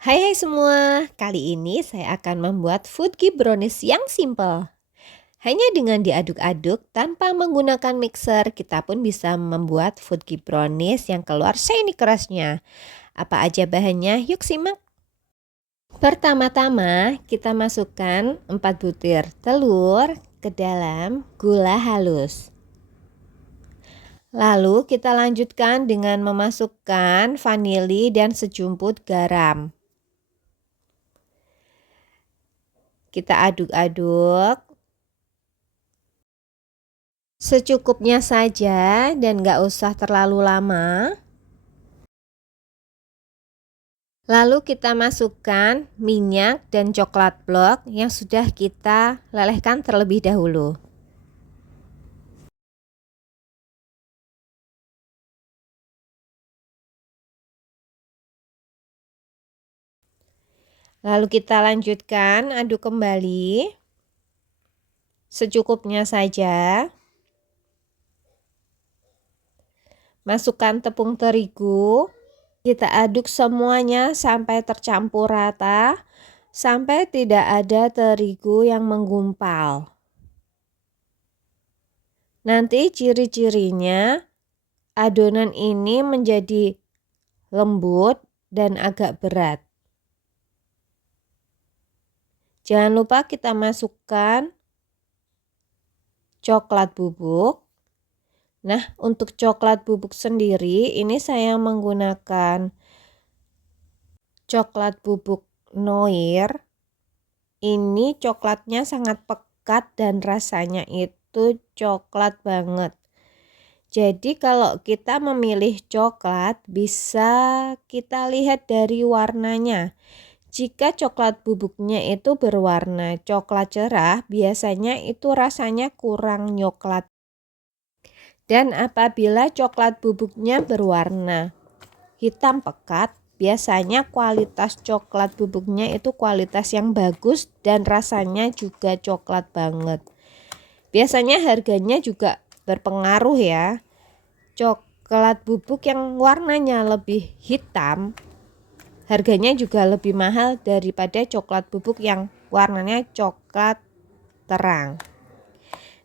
Hai semua, kali ini saya akan membuat foodie brownies yang simple. Hanya dengan diaduk-aduk tanpa menggunakan mixer, kita pun bisa membuat foodie brownies yang keluar shiny kerasnya. Apa aja bahannya? Yuk simak. Pertama-tama kita masukkan 4 butir telur ke dalam gula halus. Lalu kita lanjutkan dengan memasukkan vanili dan sejumput garam. Kita aduk-aduk secukupnya saja dan gak usah terlalu lama. Lalu kita masukkan minyak dan coklat blok yang sudah kita lelehkan terlebih dahulu. Lalu kita lanjutkan aduk kembali secukupnya saja. Masukkan tepung terigu. Kita aduk semuanya sampai tercampur rata, sampai tidak ada terigu yang menggumpal. Nanti ciri-cirinya adonan ini menjadi lembut dan agak berat. Jangan lupa kita masukkan coklat bubuk. Nah, untuk coklat bubuk sendiri ini saya menggunakan coklat bubuk Noir. Ini coklatnya sangat pekat dan rasanya itu coklat banget. Jadi kalau kita memilih coklat bisa kita lihat dari warnanya. Jika coklat bubuknya itu berwarna coklat cerah, biasanya itu rasanya kurang coklat. Dan apabila coklat bubuknya berwarna hitam pekat, biasanya kualitas coklat bubuknya itu kualitas yang bagus dan rasanya juga coklat banget. Biasanya harganya juga berpengaruh ya. Coklat bubuk yang warnanya lebih hitam, harganya juga lebih mahal daripada coklat bubuk yang warnanya coklat terang.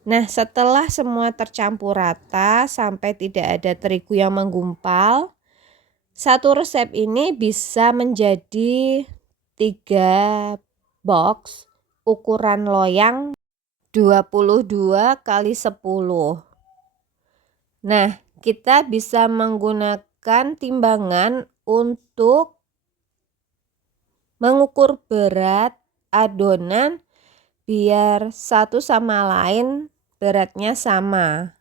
Nah, setelah semua tercampur rata sampai tidak ada terigu yang menggumpal, satu resep ini bisa menjadi 3 box ukuran loyang 22 kali 10. Nah, kita bisa menggunakan timbangan untuk mengukur berat adonan biar satu sama lain beratnya sama.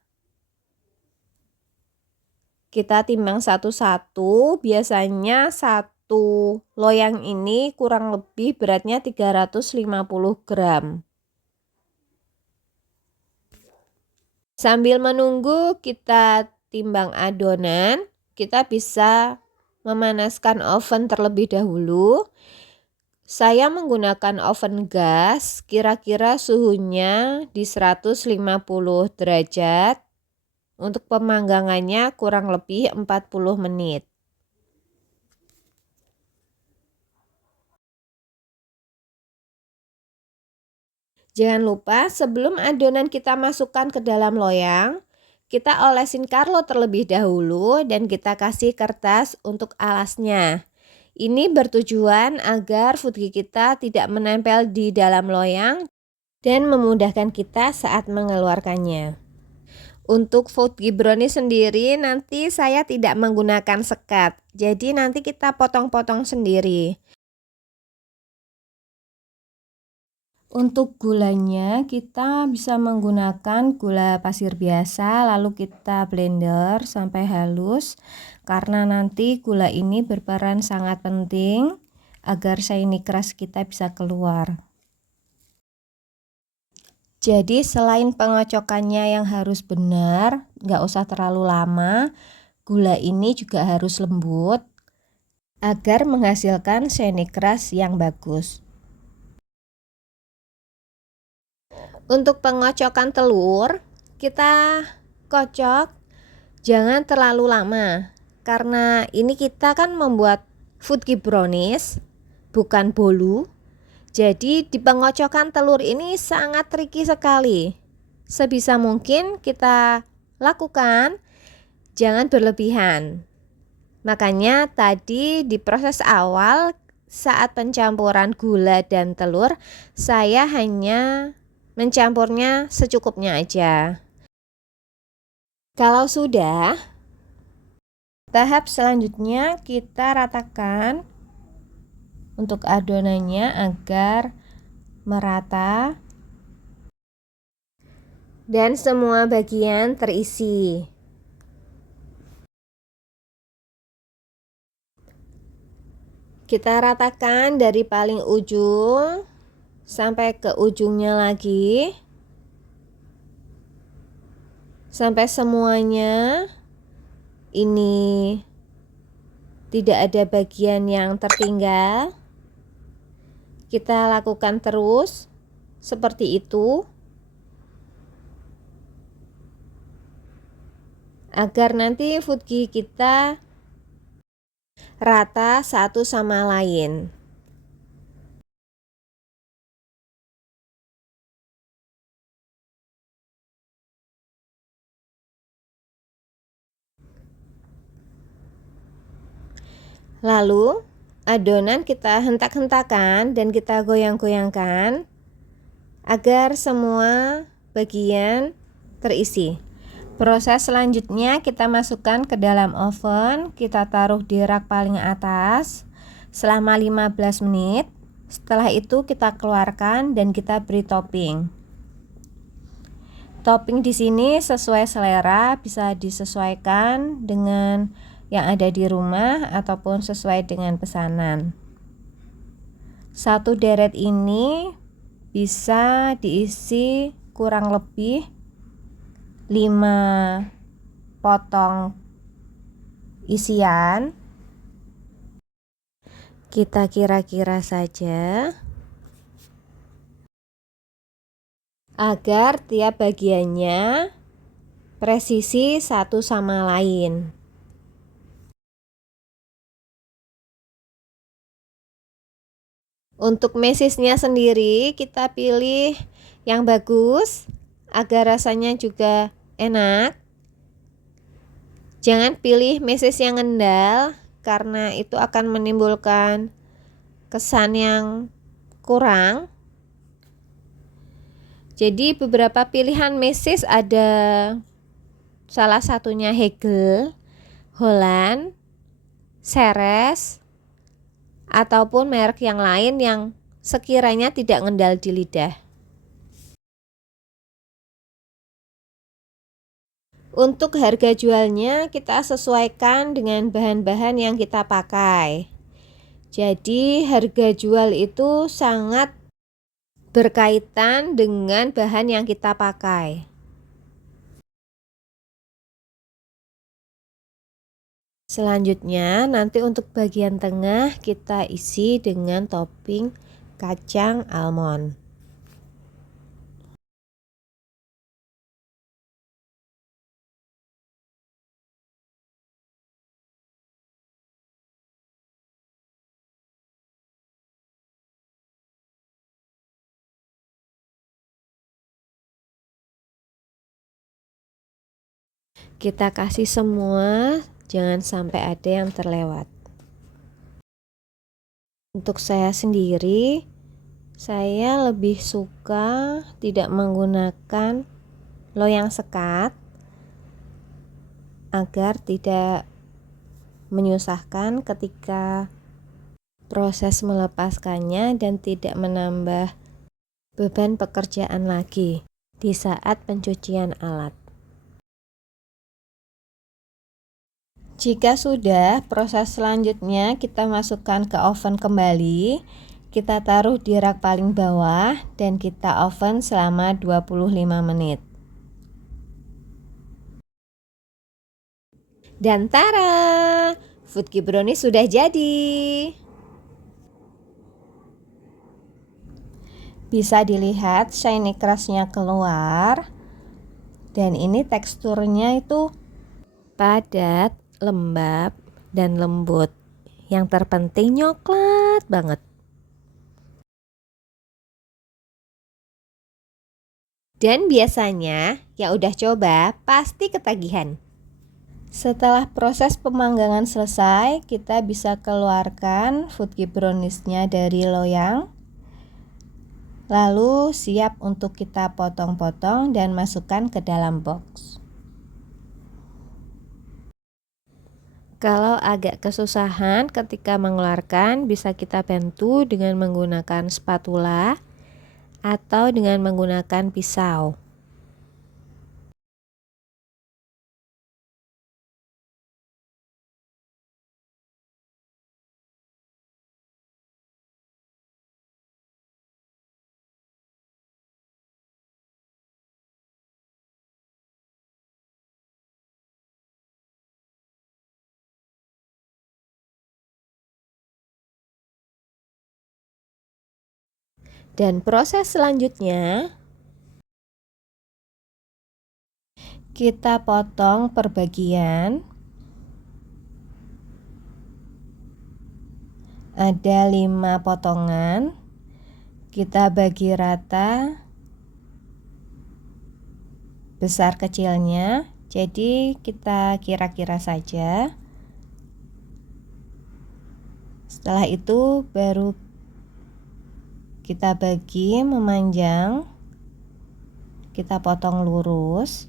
Kita timbang satu-satu, biasanya satu loyang ini kurang lebih beratnya 350 gram. Sambil menunggu kita timbang adonan, kita bisa memanaskan oven terlebih dahulu. Saya menggunakan oven gas, kira-kira suhunya di 150 derajat. Untuk pemanggangannya kurang lebih 40 menit. Jangan lupa sebelum adonan kita masukkan ke dalam loyang, kita olesin Karlo terlebih dahulu dan kita kasih kertas untuk alasnya. Ini bertujuan agar foodie kita tidak menempel di dalam loyang dan memudahkan kita saat mengeluarkannya. Untuk foodie brownie sendiri nanti saya tidak menggunakan sekat. Jadi nanti kita potong-potong sendiri. Untuk gulanya kita bisa menggunakan gula pasir biasa, lalu kita blender sampai halus karena nanti gula ini berperan sangat penting agar shiny crust kita bisa keluar. Jadi selain pengocokannya yang harus benar, nggak usah terlalu lama, gula ini juga harus lembut agar menghasilkan shiny crust yang bagus. Untuk pengocokan telur, kita kocok jangan terlalu lama karena ini kita kan membuat foodie brownies. bukan bolu. Jadi di pengocokan telur ini sangat tricky sekali. Sebisa mungkin kita lakukan, jangan berlebihan. Makanya tadi di proses awal saat pencampuran gula dan telur, saya hanya mencampurnya secukupnya aja. Kalau sudah, tahap selanjutnya kita ratakan untuk adonannya agar merata dan semua bagian terisi. Kita ratakan dari paling ujung sampai ke ujungnya lagi, sampai semuanya ini tidak ada bagian yang tertinggal. Kita lakukan terus seperti itu agar nanti food ghee kita rata satu sama lain. Lalu adonan kita hentak-hentakan dan kita goyang-goyangkan agar semua bagian terisi. Proses selanjutnya kita masukkan ke dalam oven, kita taruh di rak paling atas selama 15 menit. Setelah itu kita keluarkan dan kita beri topping. Topping di sini sesuai selera, bisa disesuaikan dengan yang ada di rumah ataupun sesuai dengan pesanan. Satu deret ini bisa diisi kurang lebih 5 potong isian. Kita kira-kira saja agar tiap bagiannya presisi satu sama lain. Untuk mesisnya sendiri kita pilih yang bagus agar rasanya juga enak. Jangan pilih mesis yang ngendal karena itu akan menimbulkan kesan yang kurang. Jadi beberapa pilihan mesis ada, salah satunya Hegel, Holland, Ceres, ataupun merek yang lain yang sekiranya tidak ngendal di lidah. Untuk harga jualnya kita sesuaikan dengan bahan-bahan yang kita pakai. Jadi harga jual itu sangat berkaitan dengan bahan yang kita pakai. Selanjutnya nanti untuk bagian tengah kita isi dengan topping kacang almond. Kita kasih semua, jangan sampai ada yang terlewat. Untuk saya sendiri, saya lebih suka tidak menggunakan loyang sekat agar tidak menyusahkan ketika proses melepaskannya dan tidak menambah beban pekerjaan lagi di saat pencucian alat. Jika sudah, proses selanjutnya kita masukkan ke oven kembali. Kita taruh di rak paling bawah dan kita oven selama 25 menit. Dan tara, food ghee brownies sudah jadi. Bisa dilihat shiny crust-nya keluar. Dan ini teksturnya itu padat, lembab, dan lembut. Yang terpenting coklat banget. Dan biasanya yang udah coba pasti ketagihan. Setelah proses pemanggangan selesai, kita bisa keluarkan fudgy brownies-nya dari loyang. Lalu siap untuk kita potong-potong dan masukkan ke dalam box. Kalau agak kesusahan ketika mengeluarkan, bisa kita bantu dengan menggunakan spatula atau dengan menggunakan pisau. Dan proses selanjutnya, kita potong per bagian. Ada 5 potongan. Kita bagi rata besar kecilnya. Jadi kita kira-kira saja. Setelah itu baru kita bagi memanjang. Kita potong lurus.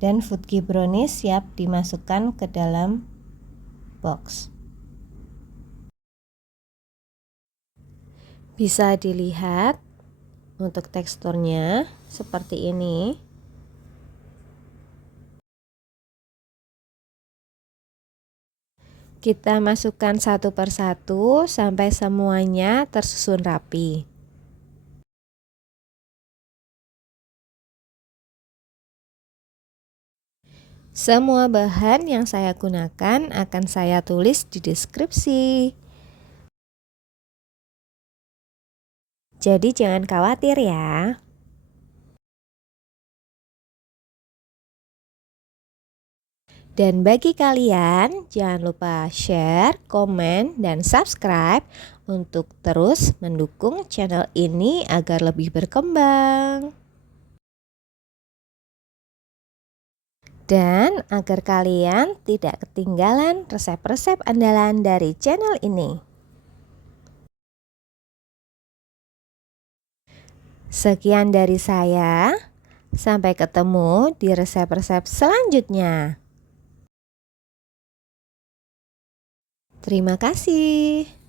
Dan fudgy brownies siap dimasukkan ke dalam box. Bisa dilihat untuk teksturnya seperti ini. Kita masukkan satu persatu sampai semuanya tersusun rapi. Semua bahan yang saya gunakan akan saya tulis di deskripsi. Jadi jangan khawatir ya. Dan bagi kalian, jangan lupa share, komen, dan subscribe untuk terus mendukung channel ini agar lebih berkembang. Dan agar kalian tidak ketinggalan resep-resep andalan dari channel ini. Sekian dari saya. Sampai ketemu di resep-resep selanjutnya. Terima kasih.